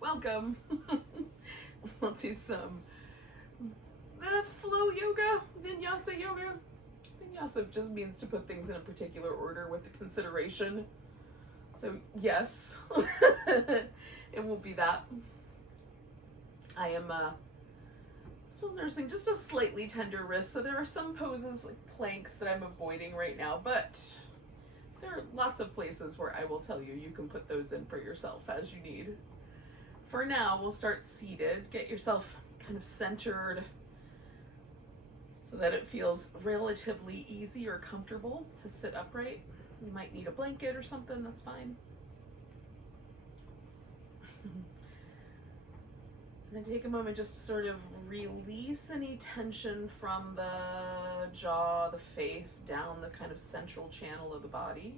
Welcome. We'll do some flow yoga, vinyasa yoga. Vinyasa just means to put things in a particular order with the consideration. So yes, it will be that. I am still nursing just a slightly tender wrist, so there are some poses like planks that I'm avoiding right now, but there are lots of places where I will tell you you can put those in for yourself as you need. For now, we'll start seated. Get yourself kind of centered so that it feels relatively easy or comfortable to sit upright. You might need a blanket or something, that's fine. And then take a moment just to sort of release any tension from the jaw, the face, down the kind of central channel of the body.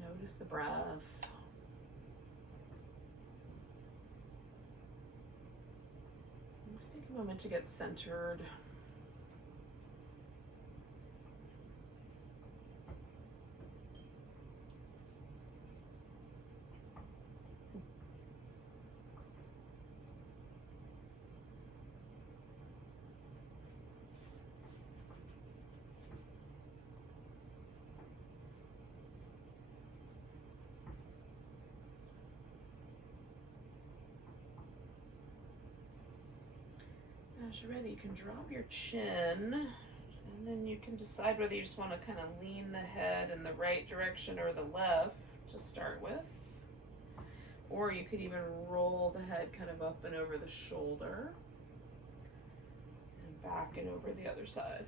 Notice the breath. Just take a moment to get centered. As you're ready, you can drop your chin, and then you can decide whether you just want to kind of lean the head in the right direction or the left to start with. Or you could even roll the head kind of up and over the shoulder and back and over the other side.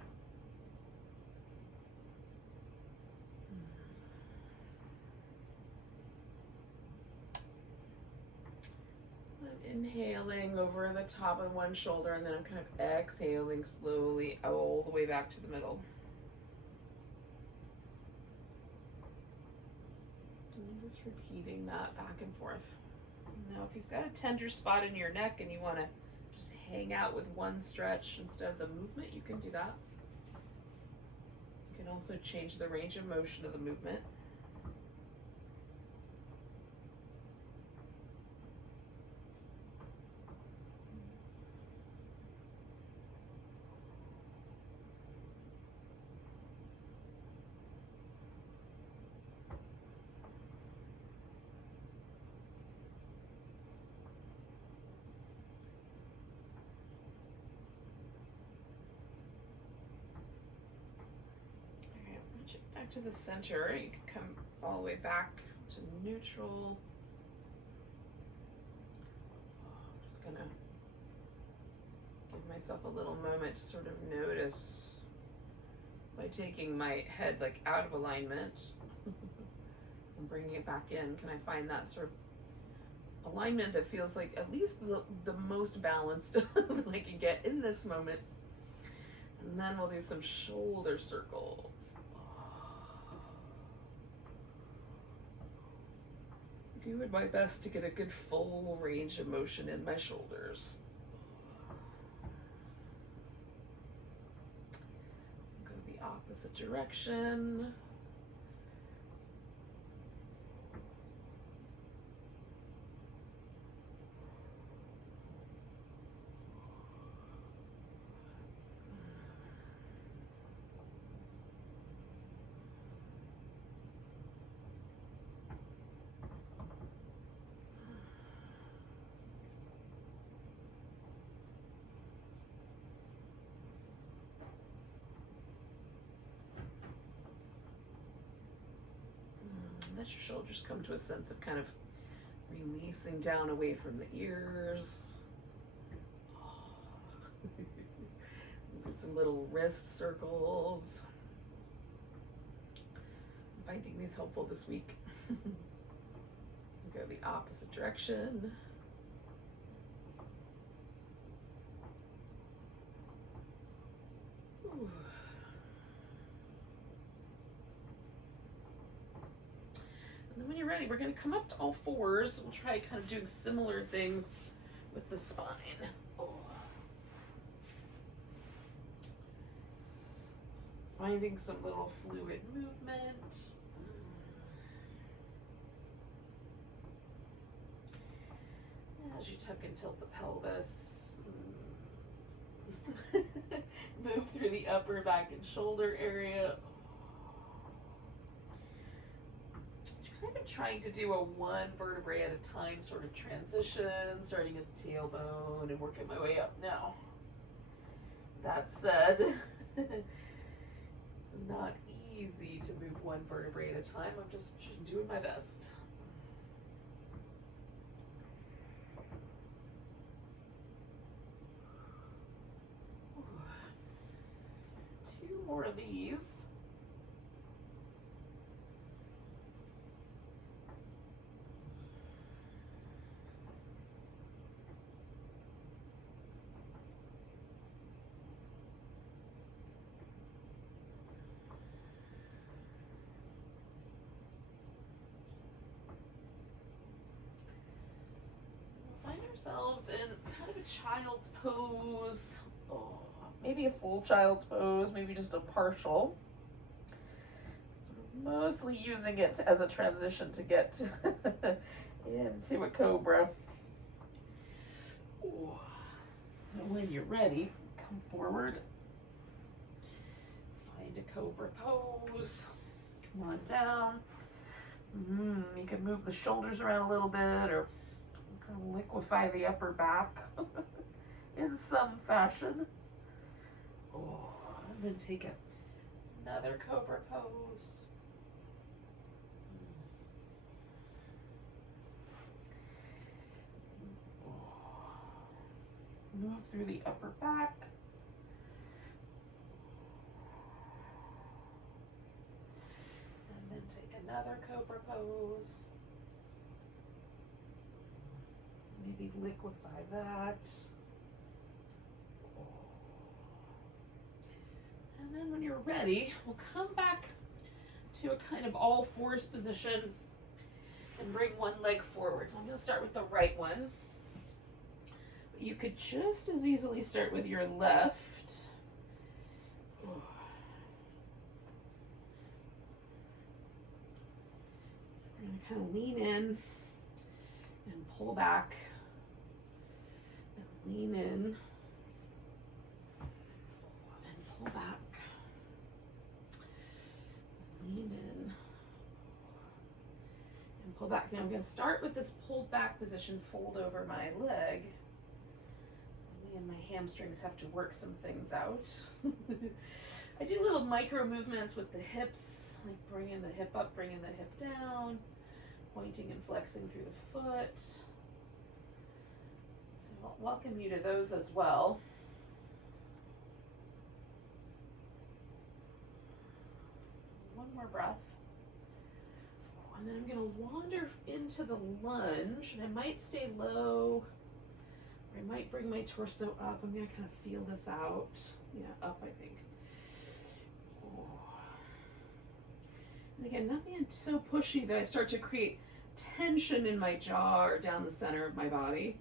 Inhaling over the top of one shoulder, and then I'm kind of exhaling slowly all the way back to the middle. And just repeating that back and forth. Now, if you've got a tender spot in your neck and you want to just hang out with one stretch instead of the movement, you can do that. You can also change the range of motion of the movement. Back to the center. You can come all the way back to neutral. I'm just gonna give myself a little moment to sort of notice by taking my head like out of alignment and bringing it back in. Can I find that sort of alignment that feels like at least the most balanced that I can get in this moment? And then we'll do some shoulder circles. Doing my best to get a good full range of motion in my shoulders. Go the opposite direction. Let your shoulders come to a sense of kind of releasing down away from the ears. Do some little wrist circles. I'm finding these helpful this week. Go the opposite direction. Ooh. And then when you're ready, we're going to come up to all fours. We'll try kind of doing similar things with the spine. finding some little fluid movement. As you tuck and tilt the pelvis, move through the upper back and shoulder area. Kind of trying to do a one vertebrae at a time sort of transition, starting at the tailbone and working my way up now. That said, it's not easy to move one vertebrae at a time. I'm just doing my best. Two more of these. Ourselves in kind of a child's pose, maybe a full child's pose, maybe just a partial. So mostly using it as a transition to get into a cobra. So when you're ready, come forward, find a cobra pose, come on down. You can move the shoulders around a little bit or liquefy the upper back in some fashion. And then take another cobra pose. Move through the upper back. And then take another cobra pose. Maybe liquefy that. And then when you're ready, we'll come back to a kind of all fours position and bring one leg forward. So I'm going to start with the right one. But you could just as easily start with your left. We're going to kind of lean in and pull back. Lean in and pull back. Lean in and pull back. Now I'm going to start with this pulled back position, fold over my leg. So me and my hamstrings have to work some things out. I do little micro movements with the hips, like bringing the hip up, bringing the hip down, pointing and flexing through the foot. I'll welcome you to those as well. One more breath. And then I'm going to wander into the lunge, and I might stay low, or I might bring my torso up. I'm going to kind of feel this out. Yeah, up, I think. And again, not being so pushy that I start to create tension in my jaw or down the center of my body,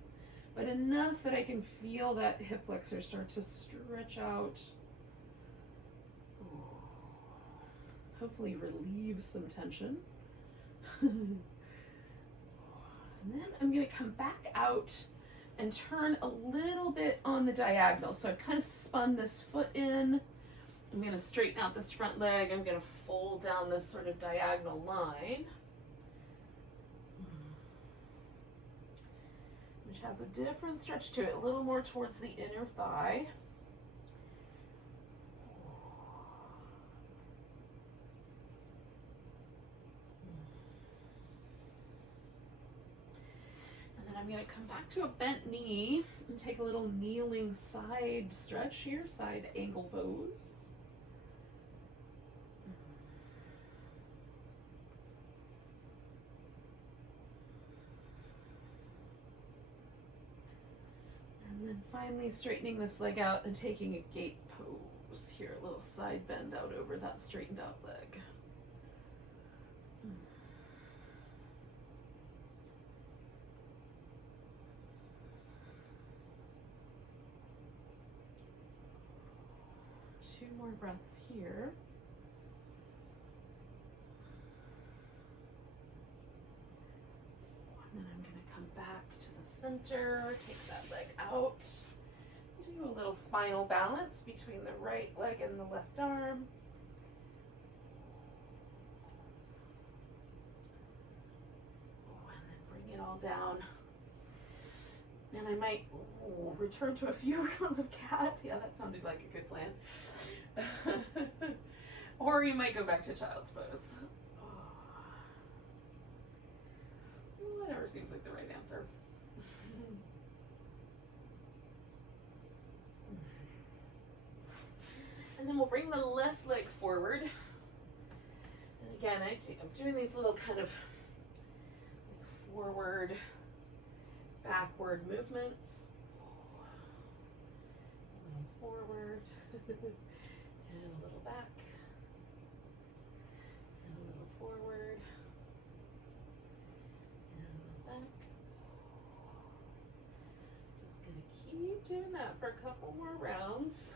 but enough that I can feel that hip flexor start to stretch out. Hopefully relieve some tension. And then I'm going to come back out and turn a little bit on the diagonal. So I've kind of spun this foot in. I'm going to straighten out this front leg. I'm going to fold down this sort of diagonal line, which has a different stretch to it, a little more towards the inner thigh. And then I'm going to come back to a bent knee and take a little kneeling side stretch here, side angle pose. And then finally straightening this leg out and taking a gate pose here, a little side bend out over that straightened out leg. Two more breaths here. to the center, take that leg out. Do a little spinal balance between the right leg and the left arm. And then bring it all down. And I might return to a few rounds of cat. Yeah, that sounded like a good plan. Or you might go back to child's pose. Whatever seems like the right answer. And then we'll bring the left leg forward. And again, I'm doing these little kind of forward, backward movements. A little forward, and a little back, and a little forward, and a little back. Just gonna keep doing that for a couple more rounds.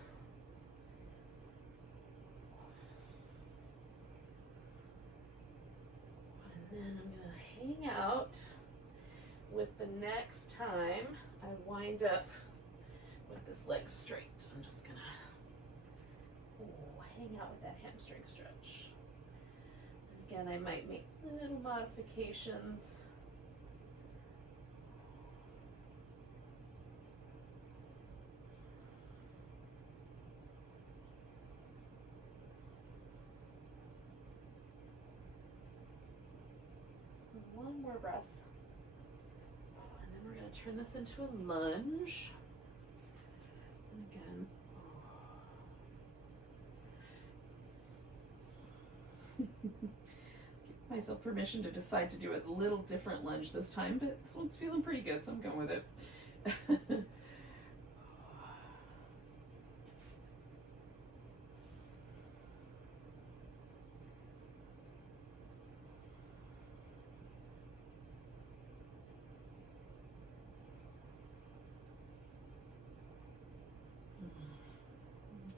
And then I'm gonna hang out with the next time I wind up with this leg straight. I'm just gonna hang out with that hamstring stretch. And again, I might make little modifications. One more breath. And then we're going to turn this into a lunge. And again. Give myself permission to decide to do a little different lunge this time, but this one's feeling pretty good, so I'm going with it.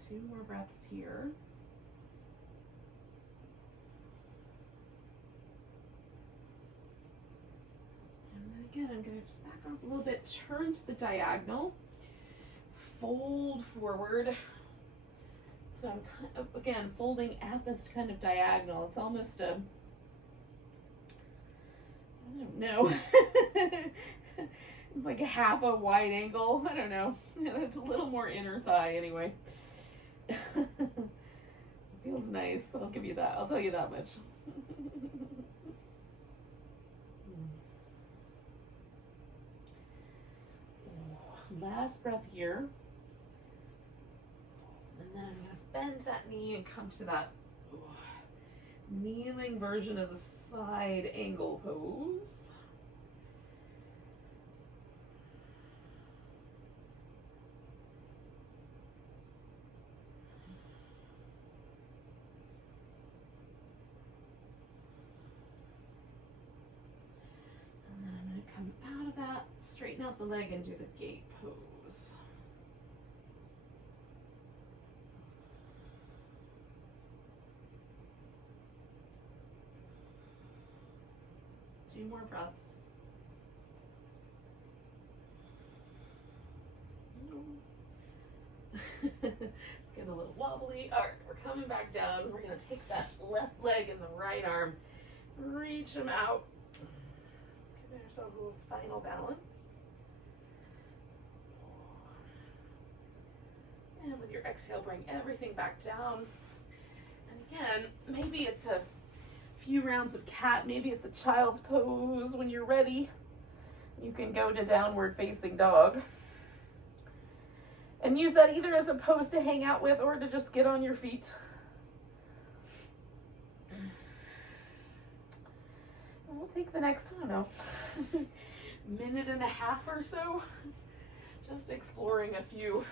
Two more breaths here. And then again, I'm going to just back off a little bit, turn to the diagonal, fold forward. So I'm kind of, again, folding at this kind of diagonal. It's almost a, I don't know. It's like a half a wide angle. I don't know. It's a little more inner thigh anyway. Feels nice. I'll give you that. I'll tell you that much. Last breath here. And then I'm going to bend that knee and come to that kneeling version of the side angle pose. Come out of that, straighten out the leg and do the gate pose. Two more breaths. It's getting a little wobbly. All right, we're coming back down. We're going to take that left leg and the right arm, reach them out. Give ourselves a little spinal balance. And with your exhale, bring everything back down. And again, maybe it's a few rounds of cat, maybe it's a child's pose. When you're ready, you can go to downward facing dog. And use that either as a pose to hang out with or to just get on your feet. And we'll take the next, I don't know, minute and a half or so, just exploring a few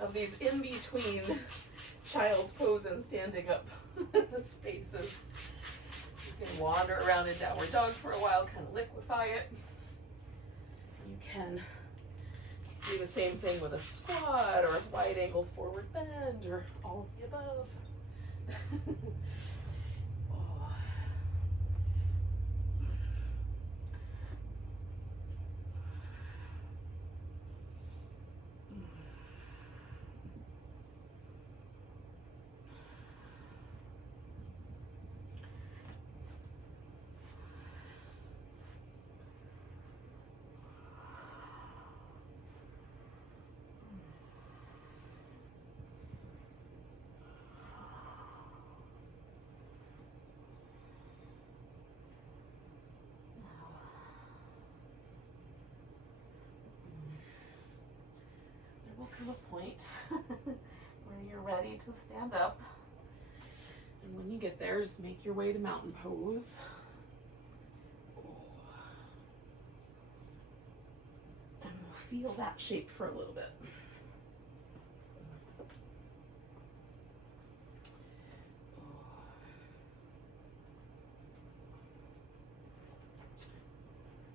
of these in-between child's pose and standing up spaces. You can wander around in downward dog for a while, kind of liquefy it. You can do the same thing with a squat or a wide angle forward bend or all of the above. to a point where you're ready to stand up. And when you get there, just make your way to mountain pose. And we'll feel that shape for a little bit.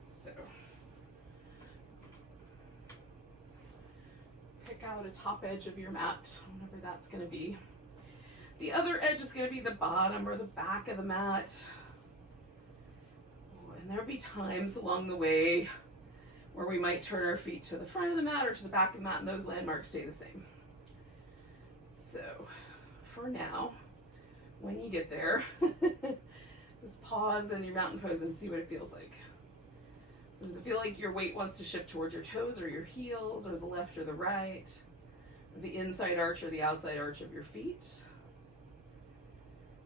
So, pick out a top edge of your mat, whatever that's going to be. The other edge is going to be the bottom or the back of the mat. And there'll be times along the way where we might turn our feet to the front of the mat or to the back of the mat, and those landmarks stay the same. So for now, when you get there, just pause in your mountain pose and see what it feels like. So does it feel like your weight wants to shift towards your toes or your heels or the left or the right, or the inside arch or the outside arch of your feet?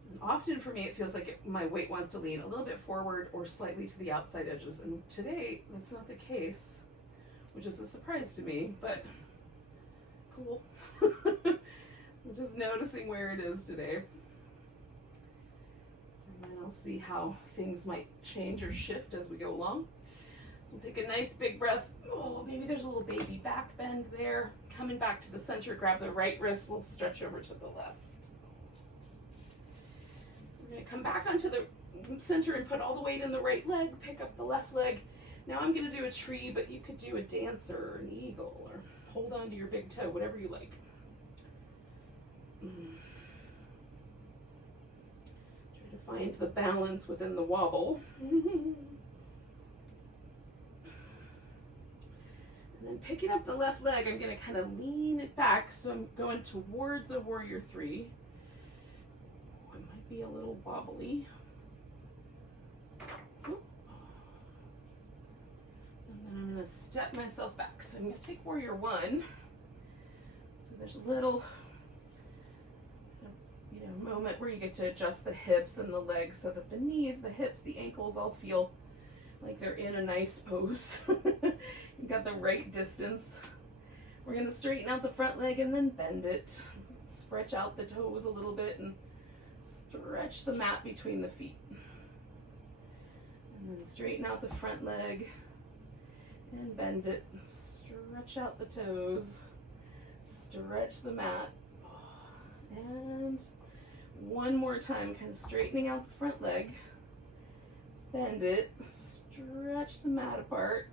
And often for me, it feels like my weight wants to lean a little bit forward or slightly to the outside edges. And today, that's not the case, which is a surprise to me, but cool. Just noticing where it is today. And then I'll see how things might change or shift as we go along. So we'll take a nice big breath. Oh, maybe there's a little baby back bend there. Coming back to the center, grab the right wrist, we'll stretch over to the left. We're going to come back onto the center and put all the weight in the right leg, pick up the left leg. Now I'm going to do a tree, but you could do a dancer or an eagle or hold on to your big toe, whatever you like. Try to find the balance within the wobble. And then picking up the left leg, I'm going to kind of lean it back, so I'm going towards a warrior three. It might be a little wobbly. And then I'm going to step myself back. So I'm going to take warrior one. So there's a little moment where you get to adjust the hips and the legs so that the knees, the hips, the ankles all feel like they're in a nice pose. You got the right distance. We're going to straighten out the front leg and then bend it. Stretch out the toes a little bit and stretch the mat between the feet. And then straighten out the front leg and bend it. Stretch out the toes. Stretch the mat. And one more time, kind of straightening out the front leg. Bend it. Stretch the mat apart.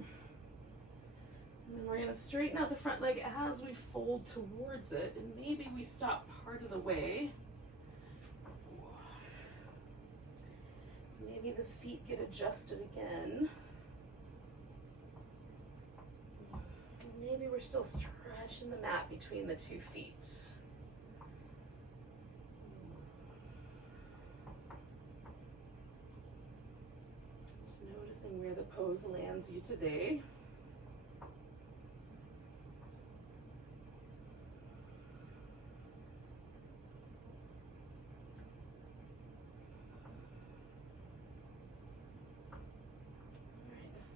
And then we're going to straighten out the front leg as we fold towards it. And maybe we stop part of the way. Maybe the feet get adjusted again. Maybe we're still stretching the mat between the 2 feet. Just noticing where the pose lands you today.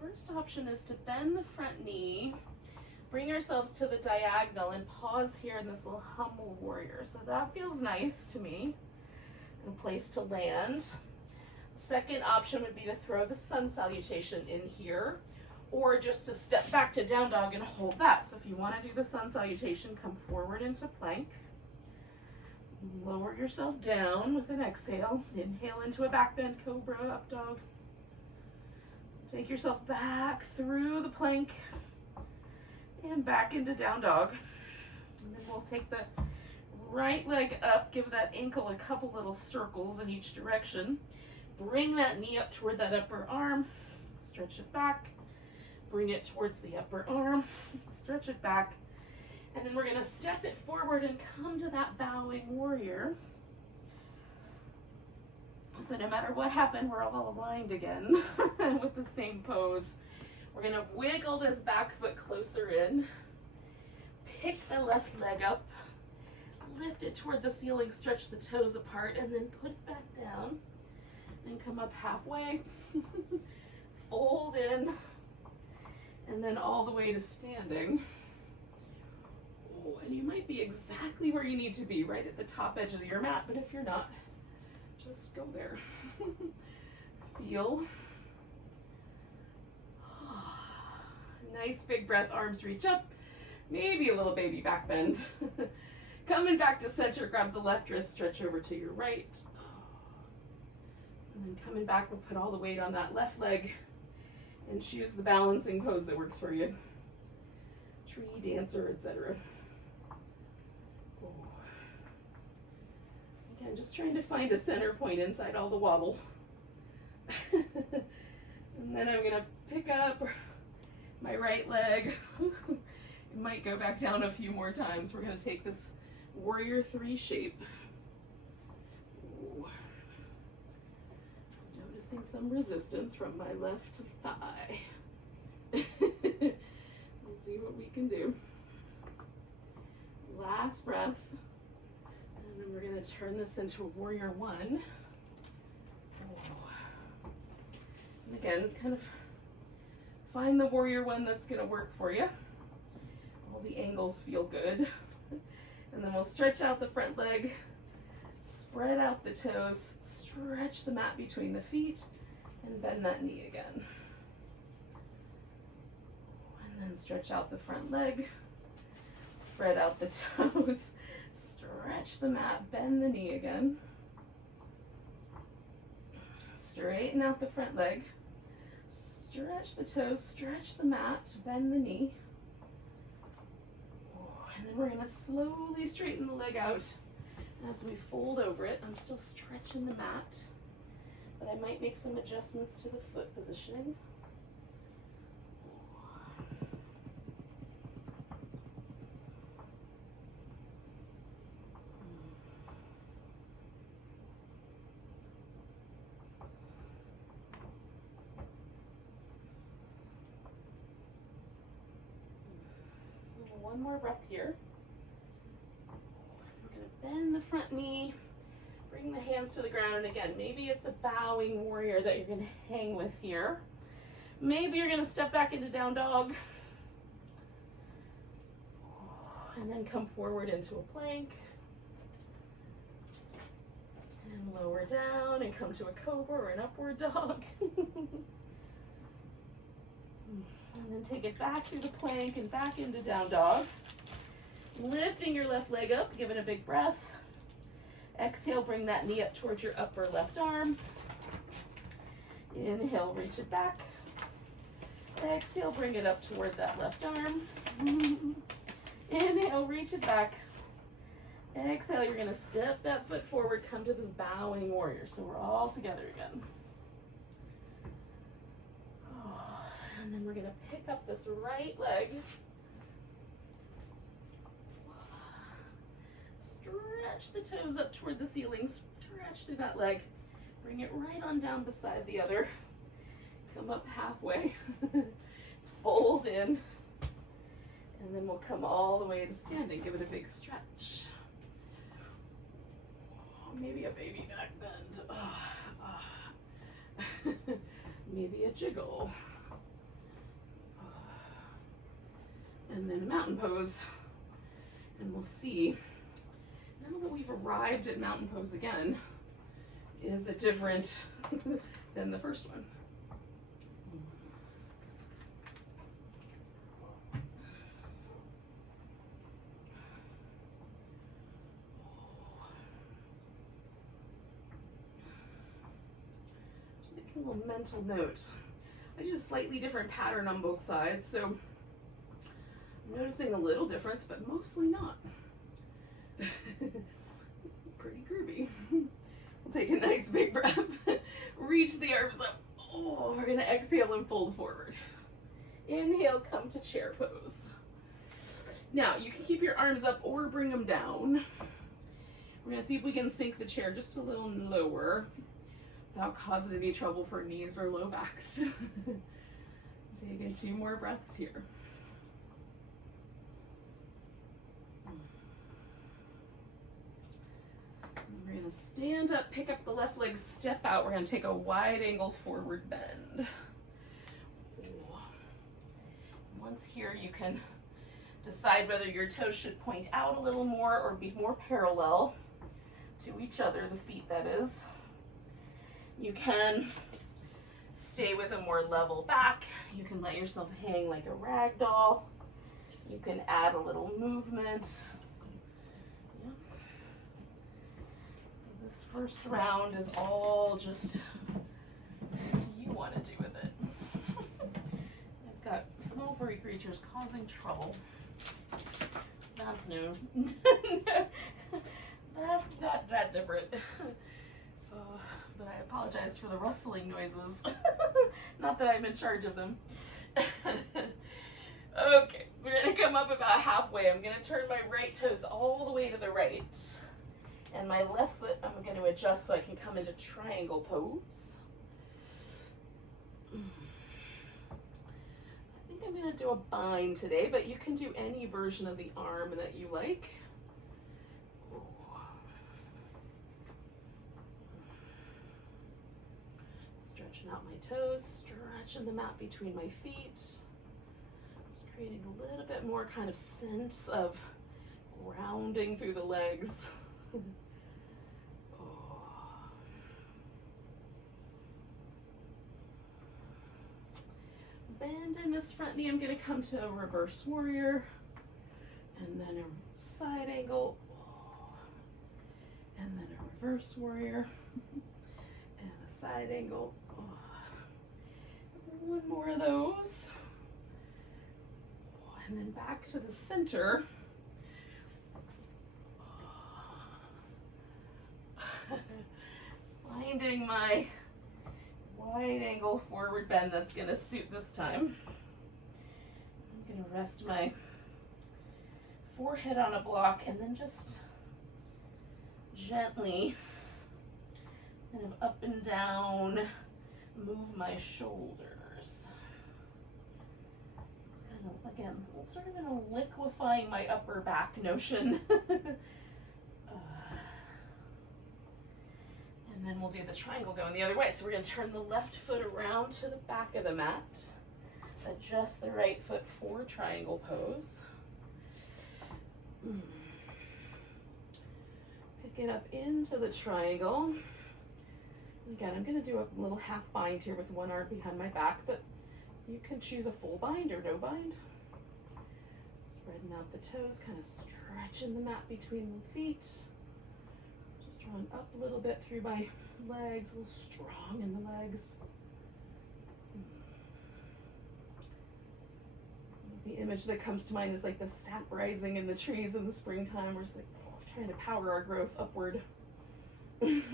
First option is to bend the front knee, bring ourselves to the diagonal, and pause here in this little humble warrior. So that feels nice to me, a place to land. The second option would be to throw the sun salutation in here, or just to step back to down dog and hold that. So if you want to do the sun salutation, come forward into plank. Lower yourself down with an exhale. Inhale into a back bend cobra, up dog. Take yourself back through the plank and back into down dog. And then we'll take the right leg up, give that ankle a couple little circles in each direction. Bring that knee up toward that upper arm. Stretch it back. Bring it towards the upper arm. Stretch it back. And then we're going to step it forward and come to that bowing warrior. So no matter what happened, we're all aligned again with the same pose. We're going to wiggle this back foot closer in. Pick the left leg up. Lift it toward the ceiling, stretch the toes apart, and then put it back down. And come up halfway. Fold in. And then all the way to standing. And you might be exactly where you need to be, right at the top edge of your mat, but if you're not, just go there. Feel. Nice big breath, arms reach up, maybe a little baby back bend. Coming back to center, grab the left wrist, stretch over to your right. And then coming back, we'll put all the weight on that left leg and choose the balancing pose that works for you. Tree, dancer, etc. Again, just trying to find a center point inside all the wobble. And then I'm gonna pick up my right leg. It might go back down a few more times. We're gonna take this warrior 3 shape. Ooh. Noticing some resistance from my left thigh. We'll see what we can do. Last breath. And then we're gonna turn this into a warrior 1. And again, kind of find the warrior 1 that's gonna work for you. All the angles feel good. And then we'll stretch out the front leg, spread out the toes, stretch the mat between the feet, and bend that knee again. And then stretch out the front leg, spread out the toes, stretch the mat, bend the knee again. Straighten out the front leg, stretch the toes, stretch the mat, bend the knee. And then we're gonna slowly straighten the leg out as we fold over it. I'm still stretching the mat, but I might make some adjustments to the foot positioning. One more breath here. We're going to bend the front knee, bring the hands to the ground, and again, maybe it's a bowing warrior that you're going to hang with here. Maybe you're going to step back into down dog, and then come forward into a plank, and lower down, and come to a cobra or an upward dog. And then take it back through the plank and back into down dog. Lifting your left leg up, give it a big breath. Exhale, bring that knee up towards your upper left arm. Inhale, reach it back. Exhale, bring it up toward that left arm. Inhale, reach it back. Exhale, you're gonna step that foot forward, come to this bowing warrior. So we're all together again. And then we're gonna pick up this right leg. Stretch the toes up toward the ceiling, stretch through that leg. Bring it right on down beside the other. Come up halfway, fold in, and then we'll come all the way to standing. Give it a big stretch. Maybe a baby back bend. Maybe a jiggle. And then a mountain pose. And we'll see, now that we've arrived at mountain pose again, is it different than the first one? Just making a little mental note. I did a slightly different pattern on both sides, so I'm noticing a little difference, but mostly not. Pretty groovy. We'll take a nice big breath. Reach the arms up. Oh, we're gonna exhale and fold forward. Inhale, come to chair pose. Now, you can keep your arms up or bring them down. We're gonna see if we can sink the chair just a little lower without causing any trouble for knees or low backs. Taking 2 more breaths here. We're gonna stand up, pick up the left leg, step out. We're gonna take a wide angle forward bend. Once here, you can Decide whether your toes should point out a little more or be more parallel to each other, the feet that is. You can stay with a more level back. You can let yourself hang like a rag doll. You can add a little movement. Yeah. This first round is all just what do you want to do with it? I've got small furry creatures causing trouble. That's new. That's not that different. But I apologize for the rustling noises. Not that I'm in charge of them. Okay, we're gonna come up about halfway. I'm gonna turn my right toes all the way to the right. And my left foot, I'm gonna adjust so I can come into triangle pose. I think I'm gonna do a bind today, but you can do any version of the arm that you like. Stretching out my toes, stretching the mat between my feet. Just creating a little bit more kind of sense of grounding through the legs. Bend in this front knee. I'm going to come to a reverse warrior and then a side angle and then a reverse warrior and a side angle. One more of those and then back to the center. Finding my wide angle forward bend that's going to suit this time. I'm going to rest my forehead on a block and then just gently kind of up and down move my shoulders. It's kind of, again, sort of in a liquefying my upper back notion. And then we'll do the triangle going the other way. So we're going to turn the left foot around to the back of the mat. Adjust the right foot for triangle pose. Pick it up into the triangle. Again, I'm going to do a little half bind here with one arm behind my back, but you can choose a full bind or no bind. Spreading out the toes, kind of stretching the mat between the feet. Drawing up a little bit through my legs, a little strong in the legs. The image that comes to mind is like the sap rising in the trees in the springtime. We're just like trying to power our growth upward and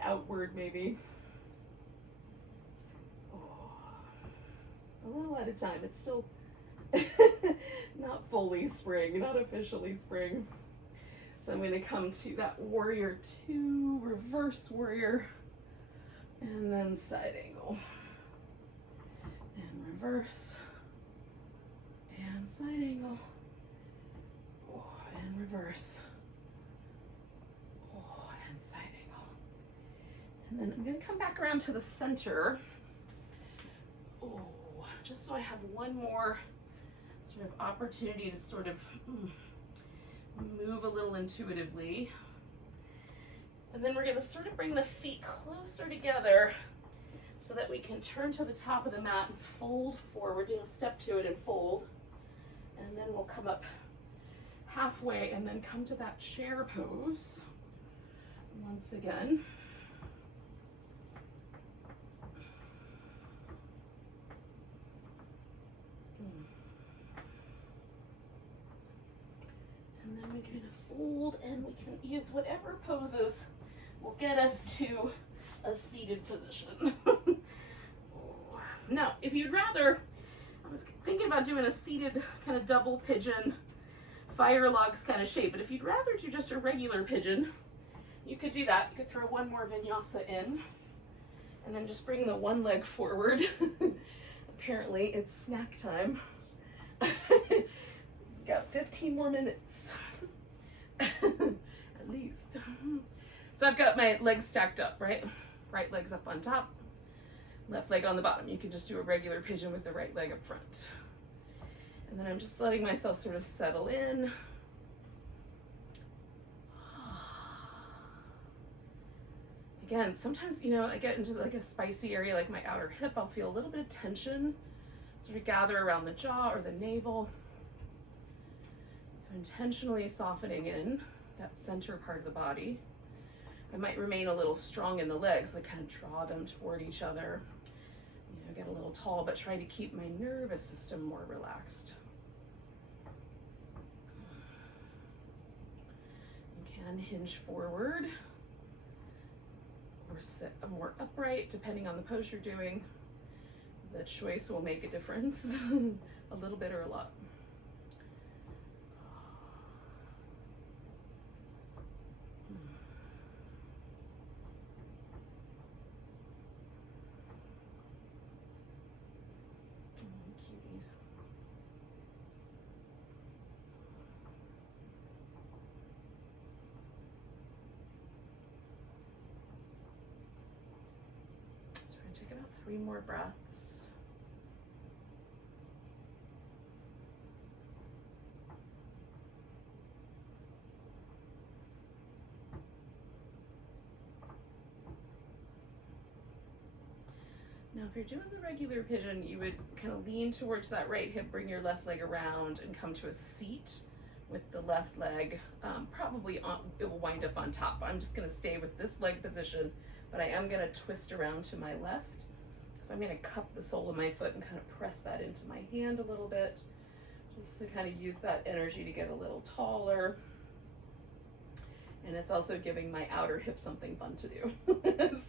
outward maybe. A little at a time. It's still not fully spring, not officially spring. So I'm going to come to that warrior two, reverse warrior, and then side angle. And reverse, and side angle, and reverse, and side angle. And then I'm going to come back around to the center, just so I have one more sort of opportunity to sort of move a little intuitively. And then we're going to sort of bring the feet closer together so that we can turn to the top of the mat and fold forward, do a step to it and fold. And then we'll come up halfway and then come to that chair pose once again. And then we're going to fold and we can use whatever poses will get us to a seated position. Now, if you'd rather, I was thinking about doing a seated kind of double pigeon, fire logs kind of shape, but if you'd rather do just a regular pigeon, you could do that. You could throw one more vinyasa in and then just bring the one leg forward. Apparently it's snack time. Got 15 more minutes, at least. So I've got my legs stacked up, right? Right leg's up on top, left leg on the bottom. You can just do a regular pigeon with the right leg up front. And then I'm just letting myself sort of settle in. Again, sometimes, you know, I get into like a spicy area like my outer hip, I'll feel a little bit of tension sort of gather around the jaw or the navel. So intentionally softening in that center part of the body. I might remain a little strong in the legs, like kind of draw them toward each other. You know, get a little tall, but try to keep my nervous system more relaxed. You can hinge forward or sit more upright, depending on the pose you're doing. The choice will make a difference, a little bit or a lot. Cuties. So we're going to take about 3 more breaths. Now, if you're doing the regular pigeon, you would kind of lean towards that right hip, bring your left leg around and come to a seat with the left leg. Probably it will wind up on top. I'm just going to stay with this leg position, but I am going to twist around to my left. So I'm going to cup the sole of my foot and kind of press that into my hand a little bit, just to kind of use that energy to get a little taller. And it's also giving my outer hip something fun to do.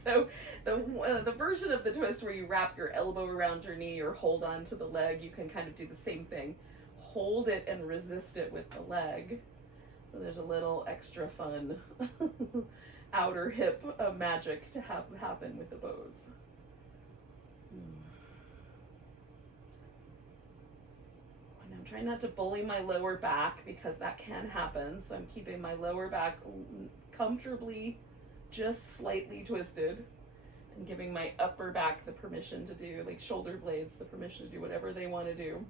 So the version of the twist where you wrap your elbow around your knee or hold on to the leg, you can kind of do the same thing. Hold it and resist it with the leg. So there's a little extra fun outer hip magic to have happen with the pose. And I'm trying not to bully my lower back because that can happen. So I'm keeping my lower back comfortably, just slightly twisted, and giving my upper back the permission to do, like shoulder blades, the permission to do whatever they want to do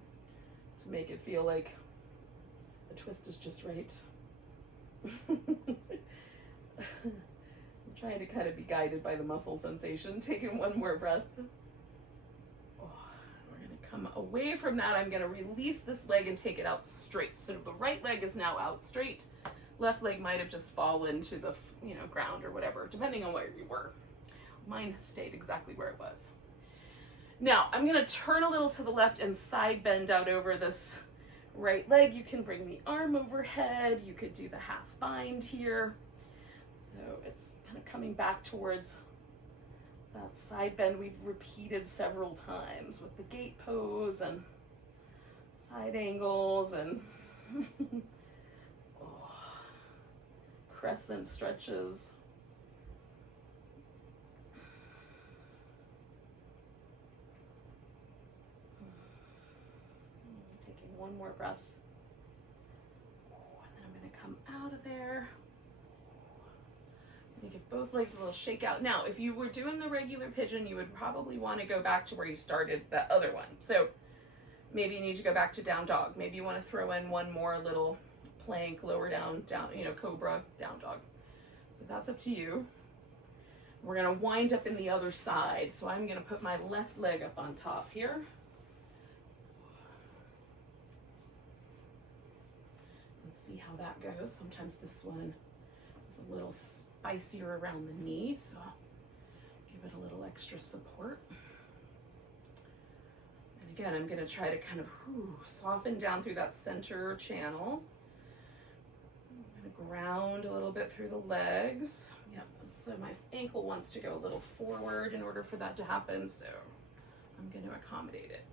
to make it feel like the twist is just right. I'm trying to kind of be guided by the muscle sensation. Taking 1 more breath. Come away from that. I'm going to release this leg and take it out straight. So the right leg is now out straight. Left leg might have just fallen to the ground or whatever, depending on where you were. Mine has stayed exactly where it was. Now I'm going to turn a little to the left and side bend out over this right leg. You can bring the arm overhead. You could do the half bind here. So it's kind of coming back towards that side bend we've repeated several times with the gate pose and side angles and crescent stretches. Taking 1 more breath. And then I'm going to come out of there. Give both legs a little shake out. Now, if you were doing the regular pigeon, you would probably want to go back to where you started that other one. So maybe you need to go back to down dog. Maybe you want to throw in 1 more little plank, lower down, cobra, down dog. So that's up to you. We're going to wind up in the other side. So I'm going to put my left leg up on top here. Let's see how that goes. Sometimes this one is a little spicier around the knee, so I'll give it a little extra support. And again, I'm going to try to kind of soften down through that center channel. I'm going to ground a little bit through the legs. Yep, so my ankle wants to go a little forward in order for that to happen, so I'm going to accommodate it.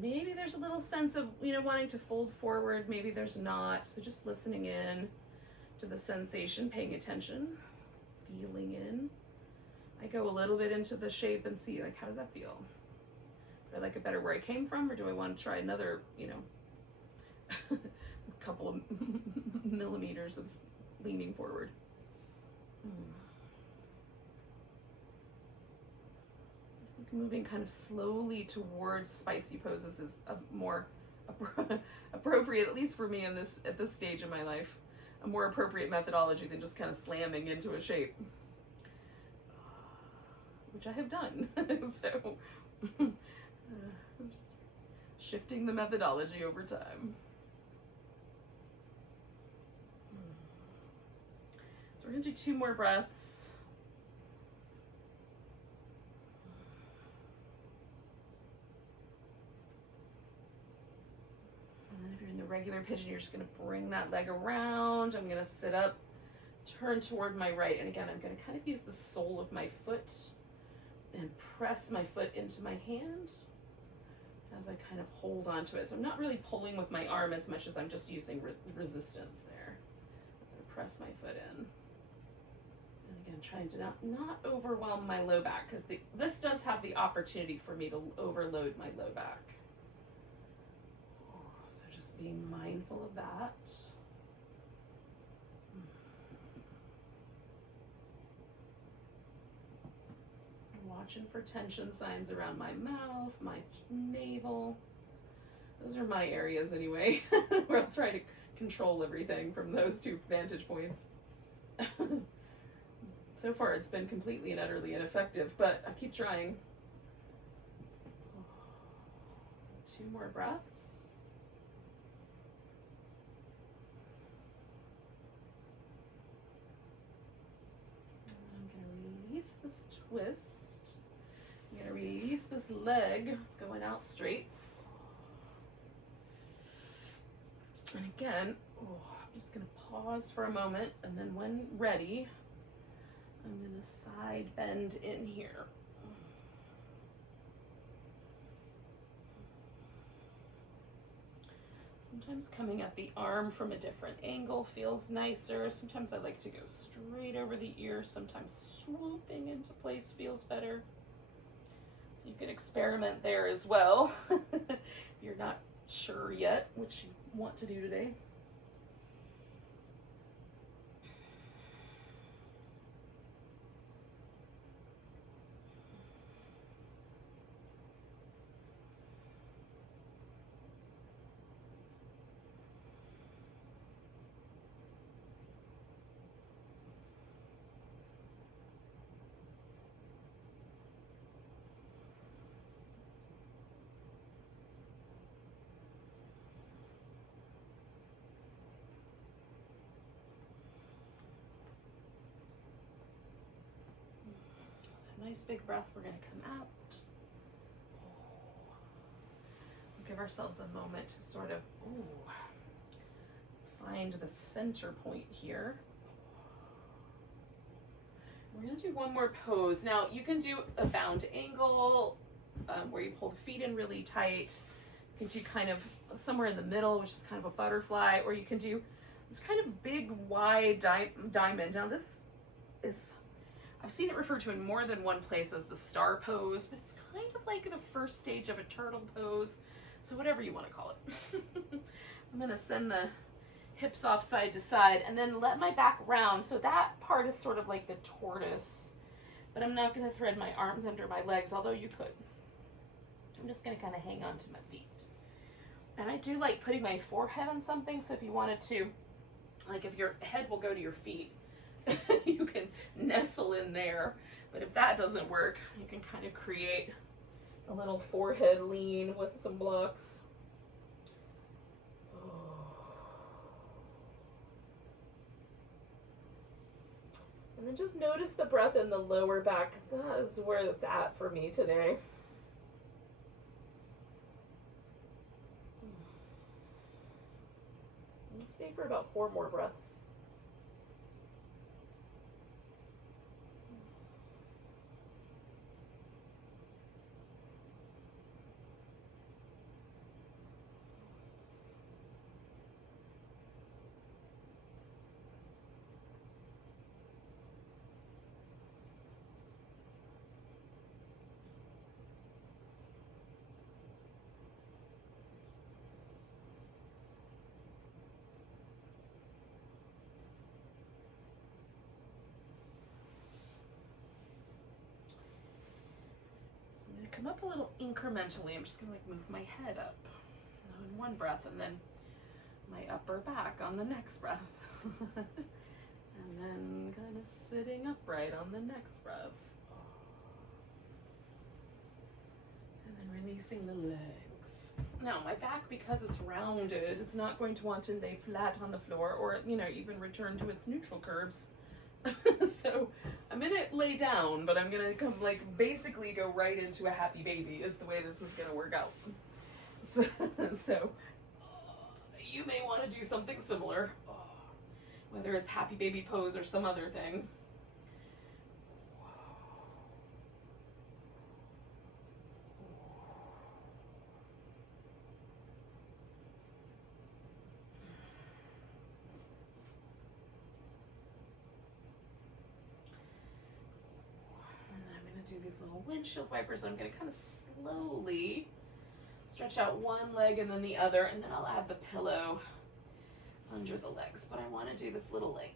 Maybe there's a little sense of, wanting to fold forward. Maybe there's not. So just listening in to the sensation, paying attention, feeling in. I go a little bit into the shape and see, how does that feel? Do I like it better where I came from, or do I want to try another, a couple of millimeters of leaning forward? moving kind of slowly towards spicy poses is a more appropriate, at least for me in this at this stage of my life, a more appropriate methodology than just kind of slamming into a shape, which I have done. So just shifting the methodology over time. So we're gonna do 2 more breaths. And then if you're in the regular pigeon, you're just gonna bring that leg around. I'm gonna sit up, turn toward my right, and again, I'm gonna kind of use the sole of my foot and press my foot into my hand as I kind of hold onto it. So I'm not really pulling with my arm as much as I'm just using resistance there as I press my foot in. And again, trying to not overwhelm my low back, because this does have the opportunity for me to overload my low back. So just being mindful of that. Watching for tension signs around my mouth, my navel. Those are my areas anyway, where I'll try to control everything from those 2 vantage points. So far it's been completely and utterly ineffective, but I keep trying. 2 more breaths. And I'm going to release this twist. I'm going to release this leg. It's going out straight. And again, I'm just going to pause for a moment, and then when ready, I'm going to side bend in here. Sometimes coming at the arm from a different angle feels nicer. Sometimes I like to go straight over the ear. Sometimes swooping into place feels better. So you can experiment there as well if you're not sure yet what you want to do today. Nice big breath. We're going to come out. We'll give ourselves a moment to sort of find the center point here. We're going to do 1 more pose. Now you can do a bound angle where you pull the feet in really tight. You can do kind of somewhere in the middle, which is kind of a butterfly, or you can do this kind of big wide diamond. Now this is, I've seen it referred to in more than one place as the star pose, but it's kind of like the first stage of a turtle pose. So whatever you want to call it. I'm going to send the hips off side to side and then let my back round. So that part is sort of like the tortoise, but I'm not going to thread my arms under my legs, although you could. I'm just going to kind of hang on to my feet. And I do like putting my forehead on something. So if you wanted to, like if your head will go to your feet, you can nestle in there, but if that doesn't work, you can kind of create a little forehead lean with some blocks. And then just notice the breath in the lower back, because that is where it's at for me today. We'll stay for about 4 more breaths. come up a little incrementally. I'm just gonna like move my head up in one breath, and then my upper back on the next breath. And then kind of sitting upright on the next breath. And then releasing the legs. Now my back, because it's rounded, is not going to want to lay flat on the floor or, you know, even return to its neutral curves. So I'm gonna lay down, but I'm gonna come like basically go right into a happy baby is the way this is gonna work out. So you may want to do something similar, whether it's happy baby pose or some other thing. Do these little windshield wipers. I'm going to kind of slowly stretch out one leg and then the other, and then I'll add the pillow under the legs. But I want to do this little like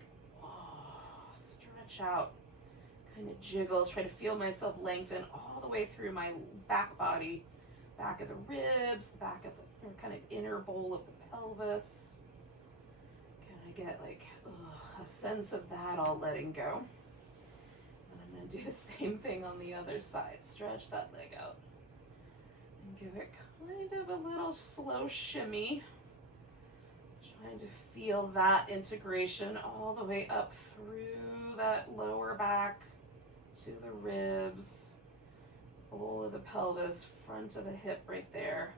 stretch out, kind of jiggle, try to feel myself lengthen all the way through my back body, back of the ribs, the back of the kind of inner bowl of the pelvis. Can I get like a sense of that all letting go? And do the same thing on the other side. Stretch that leg out and give it kind of a little slow shimmy. Trying to feel that integration all the way up through that lower back to the ribs, bowl of the pelvis, front of the hip right there.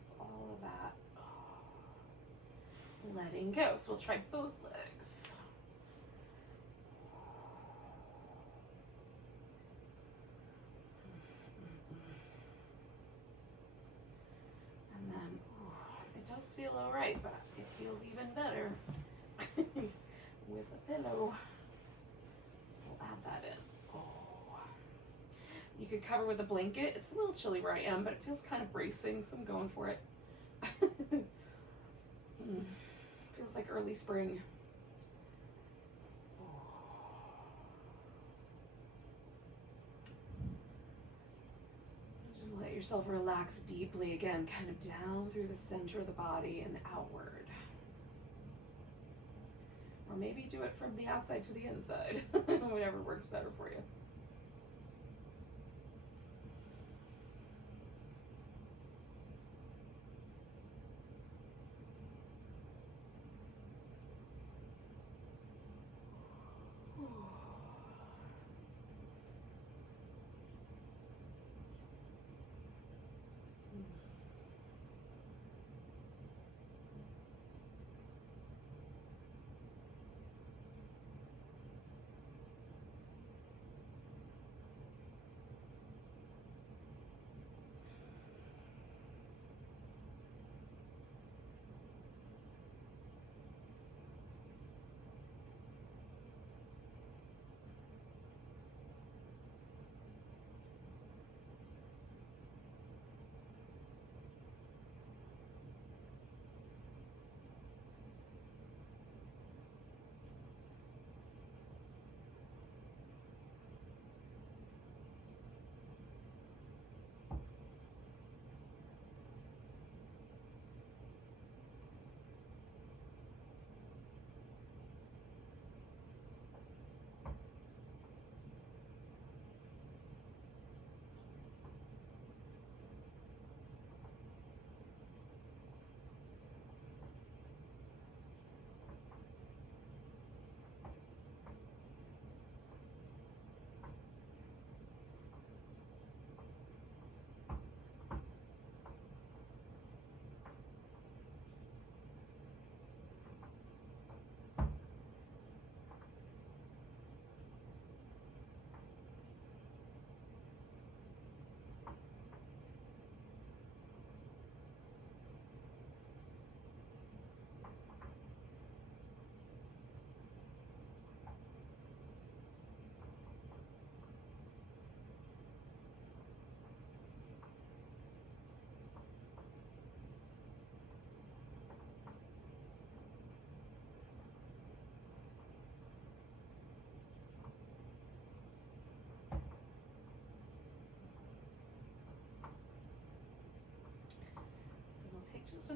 Just all of that. Letting go. So we'll try both legs. Feel all right, but it feels even better with a pillow. So we'll add that in. Oh, you could cover with a blanket. It's a little chilly where I am, but it feels kind of bracing, so I'm going for it. Feels like early spring. Let yourself relax deeply again, kind of down through the center of the body and outward. Or maybe do it from the outside to the inside, whatever works better for you.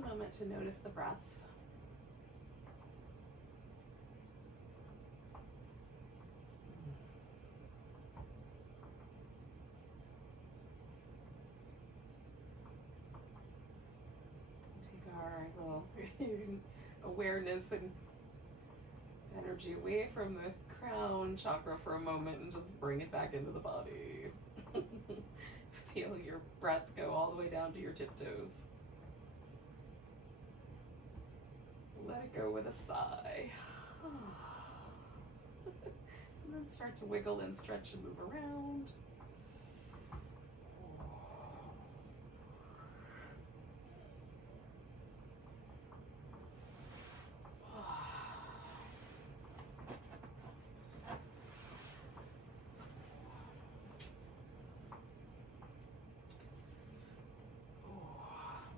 a moment to notice the breath. Take our little awareness and energy away from the crown chakra for a moment and just bring it back into the body. Feel your breath go all the way down to your tiptoes. Let it go with a sigh. And then start to wiggle and stretch and move around.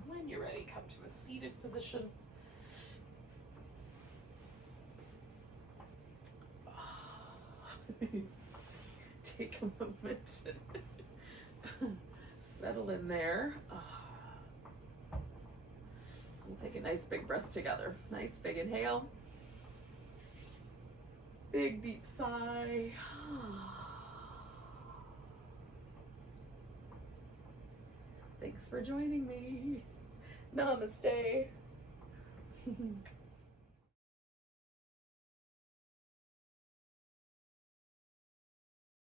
When you're ready, come to a seated position. Take a moment. Settle in there. We'll take a nice big breath together. Nice big inhale. Big deep sigh. Thanks for joining me. Namaste.